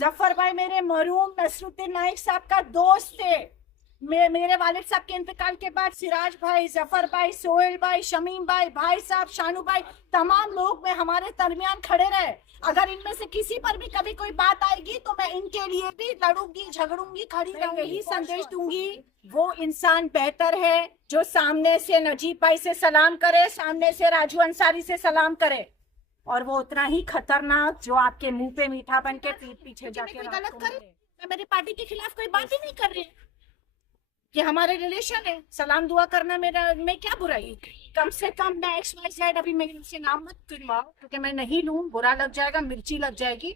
जफर भाई मेरे मरहूम नसरुद्दीन नाइक साहब का दोस्त थे। मेरे वालिद साहब के इंतकाल के बाद सिराज भाई, जफर भाई, सोहेल भाई, शमीम भाई साहब, शानू भाई, तमाम लोग में हमारे दरमियान खड़े रहे। अगर इनमें से किसी पर भी कभी कोई बात आएगी तो मैं इनके लिए भी लड़ूंगी, झगड़ूंगी, खड़ी रहूंगी। यही संदेश दूंगी, वो इंसान बेहतर है जो सामने से नजीब भाई से सलाम करे, सामने से राजू अंसारी से सलाम करे, और वो उतना ही खतरनाक जो आपके मुंह पे मीठा बन के पीठ पीछे जाके गलत करे। मैं मेरी पार्टी के खिलाफ कोई बात ही नहीं कर रही, कि हमारे रिलेशन है, सलाम दुआ करना मेरा में क्या बुराई है। कम से कम मैं XYZ अभी मेरे से नाम मत करवाओ, क्योंकि मैं नहीं लूं, बुरा लग जाएगा, मिर्ची लग जाएगी।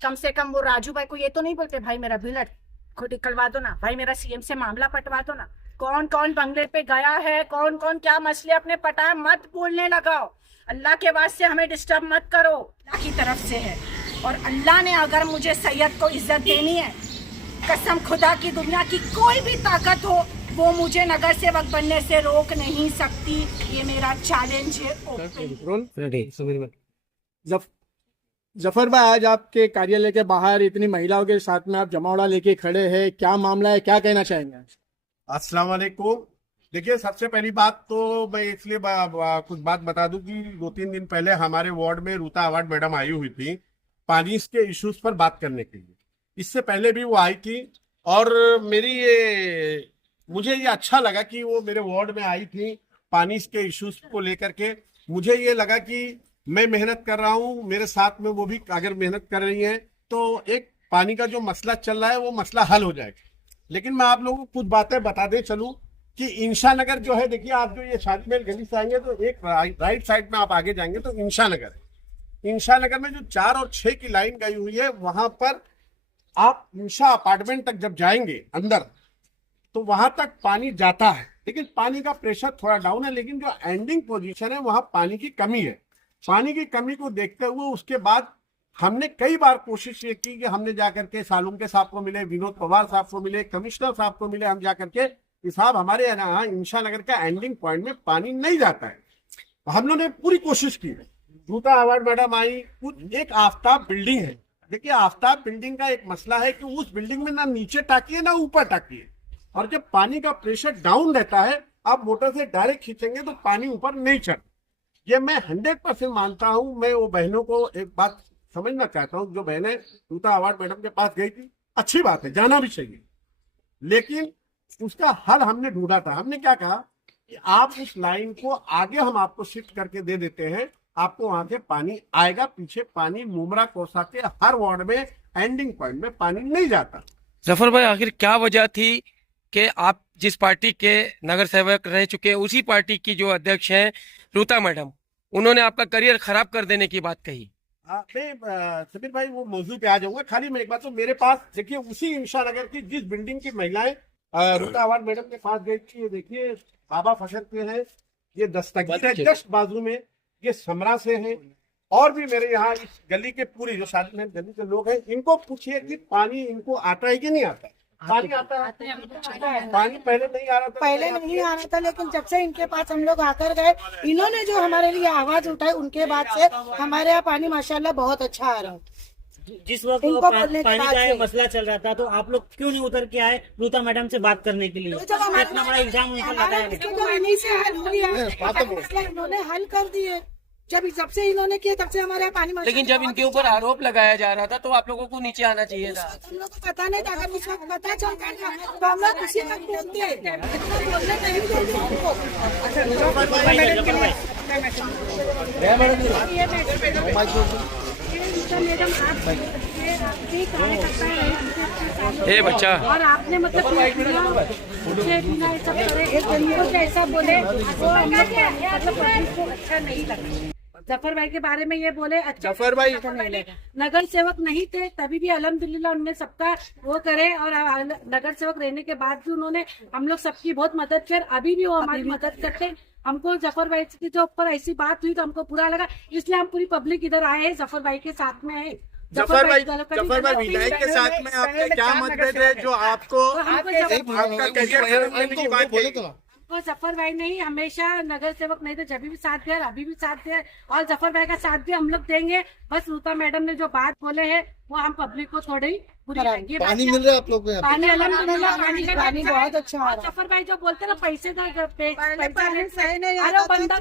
कम से कम वो राजू भाई को ये तो नहीं बोलते भाई मेरा बिल खुद निकलवा दो ना, भाई मेरा CM से मामला पटवा दो ना। कौन कौन बंगले पे गया है, कौन कौन क्या मसले अपने पटाए, मत बोलने लगाओ। अल्लाह के वास्ते हमें डिस्टर्ब मत करो, अल्लाह की तरफ से है। और अल्लाह ने अगर मुझे सैयद को इज्जत देनी है, कसम खुदा की, दुनिया की कोई भी ताकत हो, वो मुझे नगर सेवक बनने से रोक नहीं सकती। ये मेरा चैलेंज है। जफर भाई, आज आपके कार्यालय के बाहर इतनी महिलाओं के साथ में आप जमावड़ा लेके खड़े हैं, क्या मामला है, क्या कहना चाहेंगे? अस्सलाम वालेकुम। देखिए, सबसे पहली बात तो मैं इसलिए कुछ बात बता दूं कि 2-3 दिन पहले हमारे वार्ड में रूता अवार्ड मैडम आई हुई थी पानी के इश्यूज पर बात करने के लिए। इससे पहले भी वो आई थी, और मुझे ये अच्छा लगा कि वो मेरे वार्ड में आई थी पानी के इश्यूज को लेकर के। मुझे ये लगा कि मैं मेहनत कर रहा हूँ, मेरे साथ में वो भी अगर मेहनत कर रही हैं तो एक पानी का जो मसला चल रहा है वो मसला हल हो जाएगा। लेकिन मैं आप लोगों को कुछ बातें बता दे चलूं कि इंशा नगर जो है, देखिए आप जो ये शादीमेल गली से आएंगे तो एक राइट साइड में आप आगे जाएंगे तो इंशा नगर है। इंशा नगर में जो 4 और 6 की लाइन गई हुई है, वहां पर आप इंशा अपार्टमेंट तक जब जाएंगे अंदर तो वहां तक पानी जाता है, लेकिन पानी का प्रेशर थोड़ा डाउन है। लेकिन जो एंडिंग पोजीशन है वहां पानी की कमी है। पानी की कमी को देखते हुए उसके बाद हमने कई बार कोशिश ये की कि हमने जाकर के सालूम के साहब को मिले, विनोद पवार साहब को मिले, कमिश्नर साहब को मिले, हम जाकर के कि साहब हमारे यहाँ इंशा नगर का एंडिंग पॉइंट में पानी नहीं जाता है। हम लोगों ने पूरी कोशिश की। रूता अवार्ड मैडम आई, एक आफ्ताब बिल्डिंग है। देखिए, आफ्ताब बिल्डिंग का एक मसला है कि उस बिल्डिंग में ना नीचे टाकी है ना ऊपर टाकी है, और जब पानी का प्रेशर डाउन रहता है, आप मोटर से डायरेक्ट खींचेंगे तो पानी ऊपर नहीं चढ़। ये मैं 100% मानता हूं। मैं वो बहनों को एक बात समझना चाहता हूं, जो बहनें रूता अवार्ड मैडम के पास गई थी, अच्छी बात है, जाना भी चाहिए, लेकिन उसका हल हमने ढूंढा था। हमने क्या कहा कि आप उस लाइन को आगे हम आपको शिफ्ट करके दे देते हैं, आपको वहां से पानी आएगा। पीछे पानी मुमरा कोसा के हर वार्ड में एंडिंग पॉइंट में पानी नहीं जाता। जफर भाई, आखिर क्या वजह थी कि आप जिस पार्टी के नगर सेवक रह चुके हैं, उसी पार्टी की जो अध्यक्ष हैं रूता मैडम, उन्होंने आपका करियर खराब कर देने की बात कही? मैं समीर भाई वो मौजू पे आ जाऊंगा। खाली मैं एक बात, तो मेरे पास देखिए उसी इंशा नगर की जिस बिल्डिंग की महिलाएं रूता अवार्ड मैडम के पास गई थी, ये देखिए बाबा फशर पे है, ये दस्तगीर है जस्ट बाजू में, ये समरा से हैं, और भी मेरे यहाँ इस गली के पूरी जो शादी में गली के लोग हैं, इनको पूछिए कि पानी इनको आता है कि नहीं आता है। पानी आता है, पानी पहले नहीं आ रहा था, पहले नहीं आ रहा था, लेकिन जब से इनके पास हम लोग आकर गए, इन्होंने जो हमारे लिए आवाज उठाई, उनके बाद से हमारे यहाँ पानी माशाल्लाह बहुत अच्छा आ रहा है। जिस वक्त पानी का मसला चल रहा था, तो आप लोग क्यों नहीं उतर के आए रूता मैडम से बात करने के लिए? इतना बड़ा इल्जाम उन पर लगाया गया, इन्होंने हल कर दिए। जब से इन्होंने किया तब से हमारे यहाँ पानी, लेकिन जब इनके ऊपर आरोप लगाया जा रहा था तो आप लोगों को नीचे आना चाहिए था। हम लोग को पता नहीं था, अगर उस वक्त पता चलता तो हम लोग उसी वक्त ए बच्चा, और आपने मतलब ऐसा बोले वो अच्छा नहीं लगा। जफर भाई के बारे में ये बोले, अच्छा जफर भाई नगर सेवक नहीं थे तभी भी अल्हम्दुलिल्लाह उन्होंने सबका वो करे, और नगर सेवक रहने के बाद भी उन्होंने हम लोग सबकी बहुत मदद कर, अभी भी वो हमारी मदद करते। हमको जफर भाई के जो ऊपर ऐसी बात हुई तो हमको बुरा लगा, इसलिए हम पूरी पब्लिक इधर आए हैं, जफर भाई के साथ में है। जफर भाई विधायक के साथ में आपके क्या मतभेद है जो आपको आपका करियर की बात बोले? और जफर भाई ने ही हमेशा नगर सेवक नहीं थे, जब भी साथ दिया, अभी भी साथ दिया और जफर भाई का साथ भी हम लोग देंगे। बस रूता मैडम ने जो बात बोले हैं वो हम पब्लिक को थोड़ी बुरी लगेगी। पानी मिल रहा है आप लोग को यहाँ पे? पानी अल्हम्दुलिल्लाह पानी बहुत अच्छा आ रहा है। जफर भाई जो बोलते हैं ना पैसे का पानी सही नहीं अरे आता तो बंदा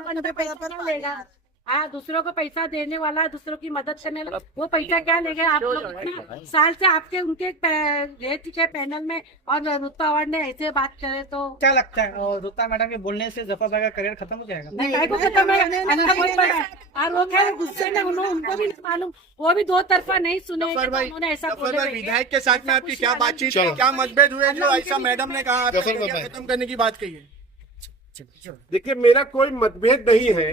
बंदा पैसा क्या लेगा? हाँ, दूसरों को पैसा देने वाला, दूसरों की मदद करने वाला, वो पैसा क्या लेगा? आप लोग इतना साल से आपके उनके रह चुके पैनल में और रुतबा अवार्ड ने ऐसे बात करे तो क्या लगता है और रुता मैडम के बोलने से जफर भाई का करियर खत्म हो जाएगा? नहीं, काय को खत्म है, अंदर बहुत बड़ा है। और वो खैर गुस्से में उनको भी नहीं मालूम, वो भी दो तरफा नहीं सुने, उन्होंने ऐसा बोले। विधायक के साथ में आपकी क्या बातचीत है, क्या मतभेद हुए जो ऐसा मैडम ने कहा खत्म करने की बात कही है? देखिए, मेरा कोई मतभेद नहीं है।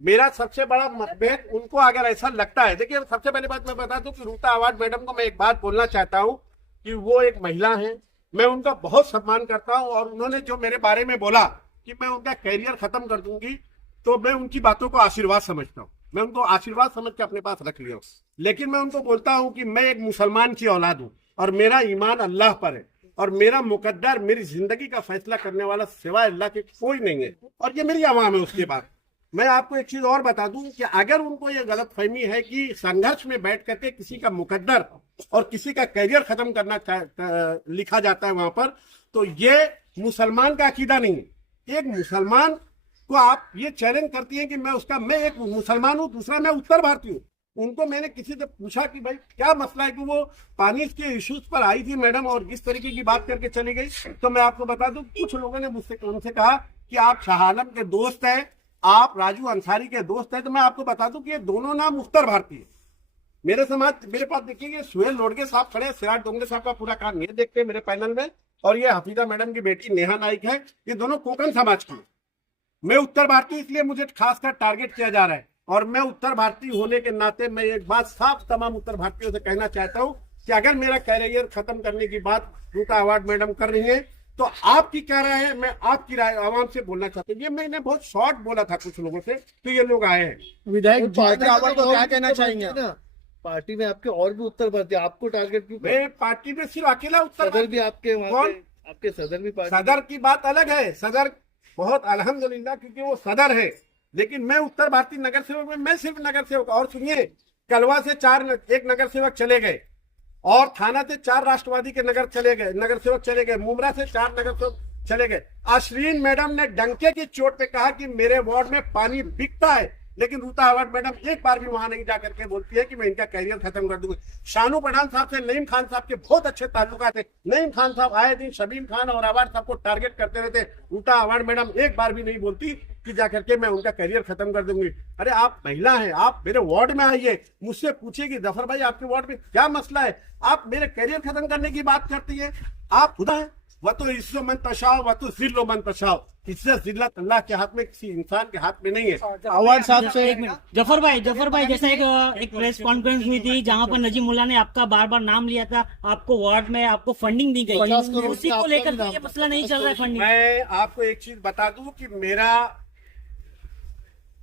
मेरा सबसे बड़ा मतभेद उनको अगर ऐसा लगता है, देखिए सबसे पहली बात मैं बता दूं कि रूता अवार्ड मैडम को मैं एक बात बोलना चाहता हूं कि वो एक महिला है, मैं उनका बहुत सम्मान करता हूं और उन्होंने जो मेरे बारे में बोला कि मैं उनका कैरियर खत्म कर दूंगी, तो मैं उनकी बातों को आशीर्वाद समझता हूँ। मैं उनको आशीर्वाद समझ के अपने पास रख लिया हूँ। लेकिन मैं उनको बोलता हूँ कि मैं एक मुसलमान की औलाद हूँ और मेरा ईमान अल्लाह पर है और मेरा मुकद्दर, मेरी जिंदगी का फैसला करने वाला सिवाय अल्लाह के कोई नहीं है और ये मेरी आवाम है। उसके बाद मैं आपको एक चीज और बता दूं कि अगर उनको ये गलतफहमी है कि संघर्ष में बैठ करके किसी का मुकद्दर और किसी का कैरियर खत्म करना लिखा जाता है वहां पर, तो ये मुसलमान का अकीदा नहीं है। एक मुसलमान को आप ये चैलेंज करती हैं कि मैं एक मुसलमान हूं, दूसरा मैं उत्तर भारतीय हूँ। उनको मैंने किसी से पूछा कि भाई क्या मसला है कि वो पानी के इश्यूज पर आई थी मैडम और इस तरीके की बात करके चली गई, तो मैं आपको बता दूं कुछ लोगों ने मुझसे उनसे कहा कि आप शाह आलम के दोस्त हैं, आप राजू अंसारी के दोस्त हैं। तो मैं आपको बता दूं कि ये दोनों नाम उत्तर भारतीय है। मेरे पास देखिए सुहेल लोडगे साहब खड़े, सिराज डोंगरे साहब का पूरा काम ये देखते हैं मेरे पैनल में, और ये हफीजा मैडम की बेटी नेहा नाइक है, ये दोनों कोकण समाज की। मैं उत्तर भारतीय इसलिए मुझे खासकर टारगेट किया जा रहा है और मैं उत्तर भारतीय होने के नाते मैं एक बात साफ तमाम उत्तर भारतीयों से कहना चाहता हूं कि अगर मेरा कैरियर खत्म करने की बात रूता अवार्ड मैडम कर रही है तो आपकी क्या राय है, मैं आपकी राय आवाम से बोलना चाहता हूँ। ये मैंने बहुत शॉर्ट बोला था कुछ लोगों से, तो ये लोग आए हैं। विधायक पार्टी अवार्ड को क्या कहना चाहेंगे? पार्टी में आपके और भी उत्तर भारतीय, आपको टारगेट क्यों? मैं पार्टी में सिर्फ अकेला उत्तर, सदर भी आपके कौन? आपके सदर भी पार्टी। सदर की बात अलग है, सदर बहुत अल्हम्दुलिल्लाह क्योंकि वो सदर है, लेकिन मैं उत्तर भारतीय नगर सेवक में मैं सिर्फ नगर सेवक। और सुनिए, कलवा से एक नगर सेवक चले गए और थाना से 4 राष्ट्रवादी के नगर सेवक चले गए, मुमरा से 4 नगर सेवक चले गए। अश्लीन मैडम ने डंके की चोट पे कहा कि मेरे वार्ड में पानी बिकता है, लेकिन रूता अवार्ड मैडम एक बार भी वहां नहीं जाकर के बोलती है कि मैं इनका कैरियर खत्म कर दूंगी। शानू पठान साहब से नईम खान साहब के बहुत अच्छे ताल्लुकात थे। नईम खान साहब आए दिन शबीम खान और अवार्ड साहब को टारगेट करते रहते। रूता अवार्ड मैडम एक बार भी नहीं बोलती कि जाकर के मैं उनका कैरियर खत्म कर दूंगी। अरे आप महिला हैं, आप मेरे वार्ड में आइए, मुझसे पूछिए कि जफर भाई आपके वार्ड में क्या मसला है, आप मेरे कैरियर खत्म करने की बात करती है। आप खुदा है, वह तो इज्जो मन तशाओ वह तो जिल्लो मन तशाओ। इज्जत जिल्लत अल्लाह के हाथ में, किसी इंसान के हाथ में नहीं है। अवार्ड साहब से जफर भाई जैसा एक प्रेस कॉन्फ्रेंस हुई थी जहां पर नजीम मुल्ला ने आपका बार बार नाम लिया था, आपको वार्ड में आपको फंडिंग दी गई, उसी को लेकर ये मसला नहीं चल रहा है फंडिंग। मैं आपको एक चीज बता दूं कि मेरा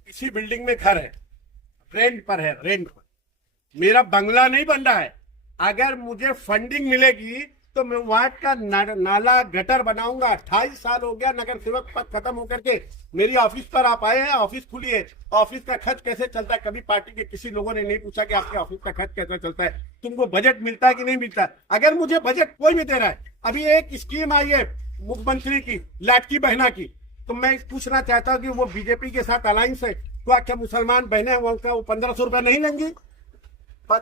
इसी बिल्डिंग में घर है, रेंट पर है, रेंट पर। मेरा बंगला नहीं बन रहा है। अगर मुझे फंडिंग मिलेगी तो मैं वार्ड का नाला गटर बनाऊंगा। 28 साल हो गया नगर सेवक पद खत्म होकर के मेरी ऑफिस पर आप आए हैं, ऑफिस खुली है, ऑफिस का खर्च कैसे चलता है? कभी पार्टी के किसी लोगों ने नहीं पूछा कि आपके ऑफिस का खर्च कैसे चलता है, तुमको बजट मिलता है कि नहीं मिलता? अगर मुझे बजट कोई भी दे रहा है, अभी एक स्कीम आई है मुख्यमंत्री की लाडकी बहना की, तो मैं पूछना चाहता हूँ कि वो बीजेपी के साथ अलायंस है, तो क्या मुसलमान बहने वो 1500 रुपया नहीं लेंगी?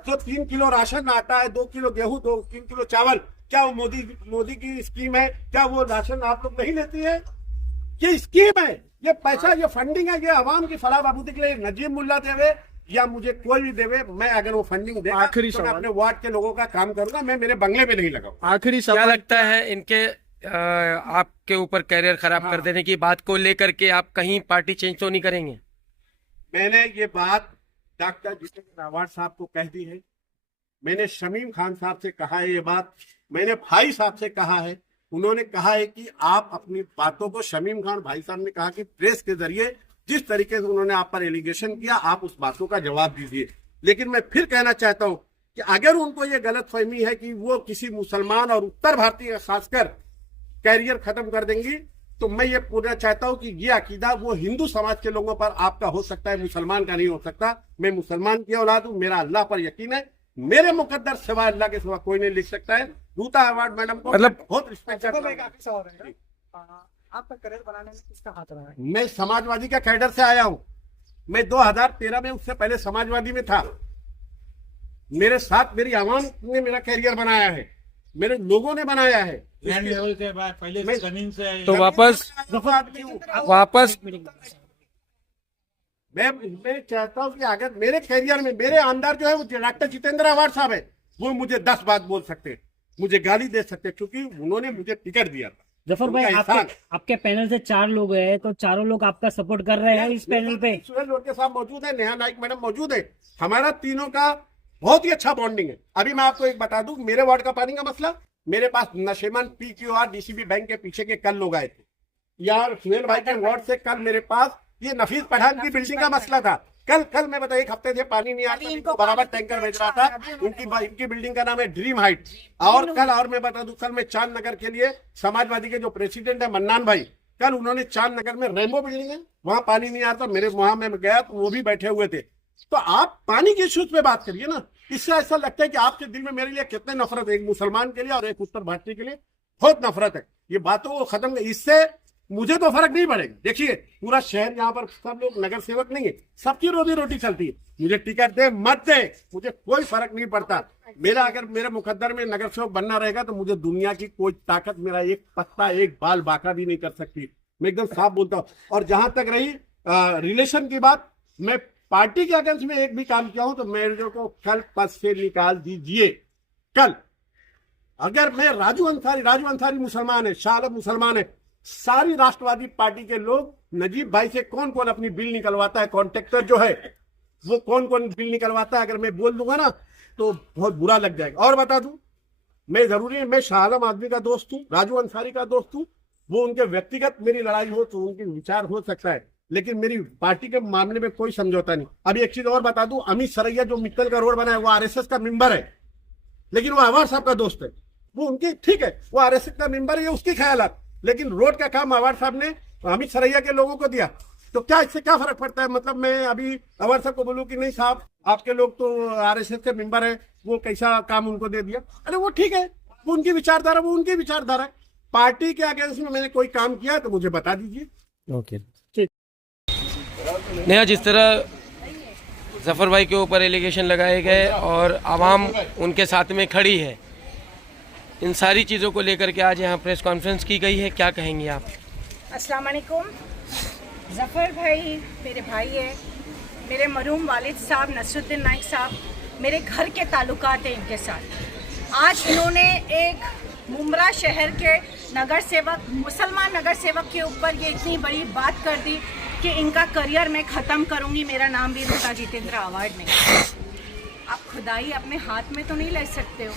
जो 3 किलो राशन आता है, 2 किलो गेहूं, 3 किलो चावल, क्या वो मोदी की स्कीम है? क्या वो राशन आप लोग नहीं लेती है? ये स्कीम है, ये पैसा, ये फंडिंग है, ये आवाम की फलाह बहबूदी के लिए नजीम मुल्ला देवे या मुझे कोई भी देवे, मैं अगर वो फंडिंग दे आखिरी तो मैं अपने वार्ड के लोगों का काम करूंगा, मैं मेरे बंगले में नहीं लगाऊंगा। आखिरी क्या सवाल, लगता है इनके आपके ऊपर कैरियर खराब कर देने की बात को लेकर के आप कहीं पार्टी चेंज तो नहीं करेंगे? मैंने ये बात डॉक्टर जितेंद्र अवार्ड साहब को कह दी है, मैंने शमीम खान साहब से कहा है ये बात, मैंने भाई साहब से कहा है, उन्होंने कहा है कि आप अपनी बातों को, शमीम खान भाई साहब ने कहा कि प्रेस के जरिए जिस तरीके से उन्होंने आप पर एलिगेशन किया, आप उस बातों का जवाब दीजिए। लेकिन मैं फिर कहना चाहता हूं कि अगर उनको ये गलत फहमी है कि वो किसी मुसलमान और उत्तर भारतीय खासकर कैरियर खत्म कर देंगी। तो मैं ये पूरा चाहता हूं कि ये अकीदा वो हिंदू समाज के लोगों पर आपका हो सकता है, मुसलमान का नहीं हो सकता। मैं मुसलमान की औलाद हूं, मेरा अल्लाह पर यकीन है, मेरे मुकद्दर सिवा अल्लाह के सिवा कोई नहीं लिख सकता है। रूता अवार्ड मैडम को मतलब बहुत रिस्पेक्ट करता हूं। आपका करियर बनाने में किसका हाथ रहा है? मैं समाजवादी का कैडर से आया हूं। मैं 2013 में, उससे पहले समाजवादी में था। मेरे साथ मेरी आवाम ने मेरा कैरियर बनाया है, मेरे लोगों ने बनाया है। लेवल के बाद पहले जमीन से तो वापस मैं चाहता हूं कि अगर मेरे कैरियर में मेरे अंदर जो है वो डॉक्टर जितेंद्र अवार्ड साहब है, वो मुझे 10 बात बोल सकते, मुझे गाली दे सकते, क्योंकि उन्होंने मुझे टिकट दिया था। जफर भाई, आपके पैनल से 4 लोग हैं, तो चारों लोग आपका सपोर्ट कर रहे हैं इस पैनल पे। सुहेल लोटे साहब मौजूद है, नेहा नाइक मैडम मौजूद है, हमारा तीनों का बहुत ही अच्छा बॉन्डिंग है। अभी मैं आपको एक बता दूं, मेरे वार्ड का पानी का मसला, मेरे पास नशेमन PQR DCB बैंक के पीछे के कल लोग आए थे यार। सुहेल भाई के वार्ड से कल मेरे पास ये नफीस पठान की बिल्डिंग का मसला था। कल मैं बताइए, 1 हफ्ते से पानी नहीं आता, इनको बराबर टैंकर भेज रहा था। इनकी बिल्डिंग का नाम है ड्रीम हाइट। और मैं बता दूं, कल मैं चांद नगर के लिए समाजवादी के जो प्रेसिडेंट है मन्नान भाई, कल उन्होंने चांद नगर में रेनबो बिल्डिंग है, वहां पानी नहीं आता, मेरे वहां में गया तो वो भी बैठे हुए थे। तो आप पानी के इश्यूज पे बात करिए ना। इससे ऐसा लगता है कि आपके दिल में मेरे लिए कितने नफरत है, एक मुसलमान के लिए और एक उत्तर भारतीय के लिए बहुत नफरत है। ये बातों को खत्म, इससे मुझे तो फर्क नहीं पड़ेगा। देखिए, पूरा शहर यहाँ पर सब लोग नगर सेवक नहीं है, सबकी रोजी रोटी चलती है। मुझे टिकट दे मत दे, मुझे कोई फर्क नहीं पड़ता। मेरा अगर मेरे मुकद्दर में नगर सेवक बनना रहेगा तो मुझे दुनिया की कोई ताकत मेरा एक पत्ता एक बाल बाका भी नहीं कर सकती। मैं एकदम साफ बोलता हूँ। और जहां तक रही रिलेशन की बात, मैं पार्टी के अगेंस्ट में एक भी काम किया हूं तो मेरे को कल पद से निकाल दीजिए। कल अगर मैं राजू अंसारी मुसलमान है, शाह आलम मुसलमान है, सारी राष्ट्रवादी पार्टी के लोग, नजीब भाई से कौन कौन अपनी बिल निकलवाता है, कॉन्ट्रैक्टर जो है वो कौन कौन बिल निकलवाता है, अगर मैं बोल दूंगा ना तो बहुत बुरा लग जाएगा। और बता दूं, मैं जरूरी है, मैं शाह आलम आदमी का दोस्त हूं, राजू अंसारी का दोस्त हूं। वो उनके व्यक्तिगत मेरी लड़ाई हो तो उनके विचार हो सकता है, लेकिन मेरी पार्टी के मामले में कोई समझौता नहीं। अभी एक चीज और बता दूं, अमित सरैया जो मित्तल का रोड बना है वो RSS का मेंबर है, लेकिन वो अवार्ड साहब का दोस्त है। वो उनकी ठीक है, वो RSS का मेंबर है, उसकी ख्यालात, लेकिन रोड का काम अवार्ड साहब ने अमित सरैया के लोगों को दिया। तो क्या इससे क्या फर्क पड़ता है? मतलब मैं अभी अवार्ड साहब को बोलूं कि नहीं साहब आपके लोग तो RSS के मेंबर है, वो कैसा काम उनको दे दिया? अरे वो ठीक है, वो उनकी विचारधारा, वो उनकी विचारधारा है। पार्टी के अगेंस्ट में मैंने कोई काम किया है तो मुझे बता दीजिए। ओके, नेहा, जिस तरह जफर भाई के ऊपर एलिगेशन लगाए गए और आवाम उनके साथ में खड़ी है, इन सारी चीज़ों को लेकर के आज यहाँ प्रेस कॉन्फ्रेंस की गई है, क्या कहेंगी आप? अस्सलाम वालेकुम। जफ़र भाई मेरे भाई है, मेरे मरूम वालिद साहब नसरुद्दीन नाइक साहब मेरे घर के ताल्लुकात हैं इनके साथ। आज इन्होंने एक मुमरा शहर के नगर सेवक, मुसलमान नगर सेवक के ऊपर ये इतनी बड़ी बात कर दी कि इनका करियर मैं ख़त्म करूँगी, मेरा नाम भी रूता जितेंद्र अवार्ड नहीं। आप खुदाई अपने हाथ में तो नहीं ले सकते हो,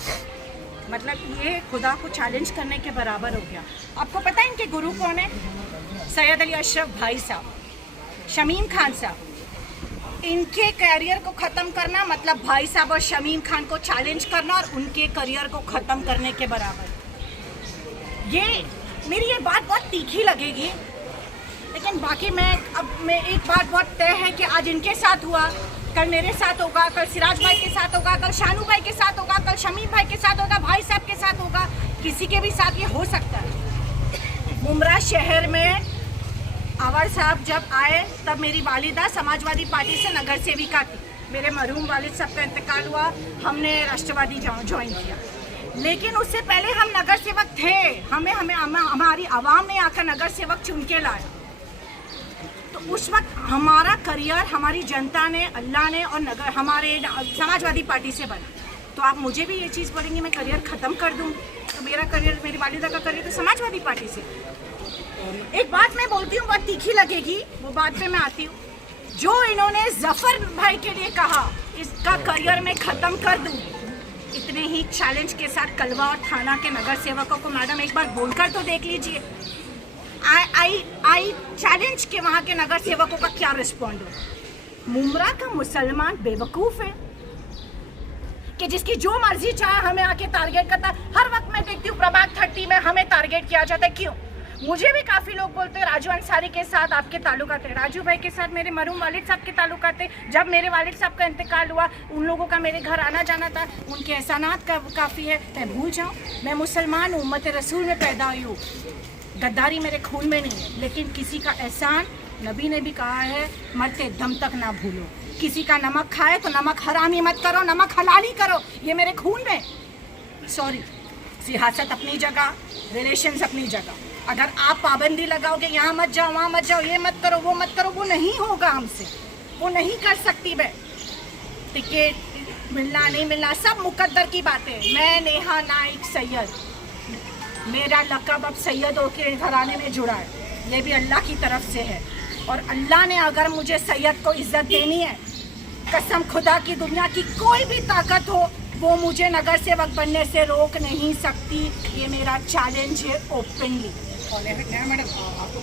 मतलब ये खुदा को चैलेंज करने के बराबर हो गया। आपको पता है इनके गुरु कौन है? सैयद अली अशरफ भाई साहब, शमीम खान साहब। इनके करियर को ख़त्म करना मतलब भाई साहब और शमीम खान को चैलेंज करना और उनके करियर को ख़त्म करने के बराबर। ये मेरी ये बात बहुत तीखी लगेगी, लेकिन बाकी मैं एक बात बहुत तय है कि आज इनके साथ हुआ, कल मेरे साथ होगा, कल सिराज भाई के साथ होगा, कल शानू भाई के साथ होगा, कल शमीम भाई के साथ होगा, भाई साहब के साथ होगा, किसी के भी साथ ये हो सकता है। मुमरा शहर में अवार्ड साहब जब आए तब मेरी वालिदा समाजवादी पार्टी से नगर सेविका थी। मेरे मरहूम वालिद साहब का इंतकाल हुआ, हमने राष्ट्रवादी ज्वाइन किया, लेकिन उससे पहले हम नगर सेवक थे। हमारी आवाम ने आकर नगर सेवक चुन के लाया। तो उस वक्त हमारा करियर हमारी जनता ने, अल्लाह ने और हमारे समाजवादी पार्टी से बना। तो आप मुझे भी ये चीज़ बोलेंगे मैं करियर ख़त्म कर दूँ, तो मेरा करियर, मेरी वालिदा का करियर तो समाजवादी पार्टी से। एक बात मैं बोलती हूँ, बहुत तीखी लगेगी, वो बात पे मैं आती हूँ। जो इन्होंने जफर भाई के लिए कहा इसका करियर मैं ख़त्म कर दूँ, इतने ही चैलेंज के साथ कलवा और थाना के नगर सेवकों को मैडम एक बार बोलकर तो देख लीजिए। आई चैलेंज के वहाँ के नगर सेवकों का क्या रिस्पॉन्ड हो। मुमरा का मुसलमान बेवकूफ़ है कि जिसकी जो मर्जी चाहे हमें आके टारगेट करता है। हर वक्त मैं देखती हूँ प्रभाग 30 में हमें टारगेट किया जाता है, क्यों? मुझे भी काफ़ी लोग बोलते हैं राजू अंसारी के साथ आपके ताल्लुकात है। राजू भाई के साथ मेरे मरहूम वालिद साहब के ताल्लुकात है। जब मेरे वालिद साहब का इंतकाल हुआ, उन लोगों का मेरे घर आना जाना था, उनके एहसानात काफ़ी है। मैं भूल जाऊँ? मैं मुसलमान हूँ, उम्मत रसूल में पैदा हुई हूँ, गद्दारी मेरे खून में नहीं है। लेकिन किसी का एहसान, नबी ने भी कहा है, मरते दम तक ना भूलो। किसी का नमक खाए तो नमक हरामी मत करो, नमक हलाली करो, ये मेरे खून में। सॉरी, सियासत अपनी जगह, रिलेशंस अपनी जगह। अगर आप पाबंदी लगाओगे यहाँ मत जाओ, वहाँ मत जाओ, ये मत करो, वो मत करो, वो नहीं होगा हमसे, वो नहीं कर सकती मैं। टिकट मिलना नहीं मिलना सब मुकद्दर की बातें। मैं नेहा नाइक सैयद, मेरा लक़ब अब सैयदों के घराने में जुड़ा है, ये भी अल्लाह की तरफ से है। और अल्लाह ने अगर मुझे सैयद को इज्जत देनी है, कसम खुदा की, दुनिया की कोई भी ताकत हो, वो मुझे नगर सेवक बनने से रोक नहीं सकती। ये मेरा चैलेंज है ओपनली। मैडम आपको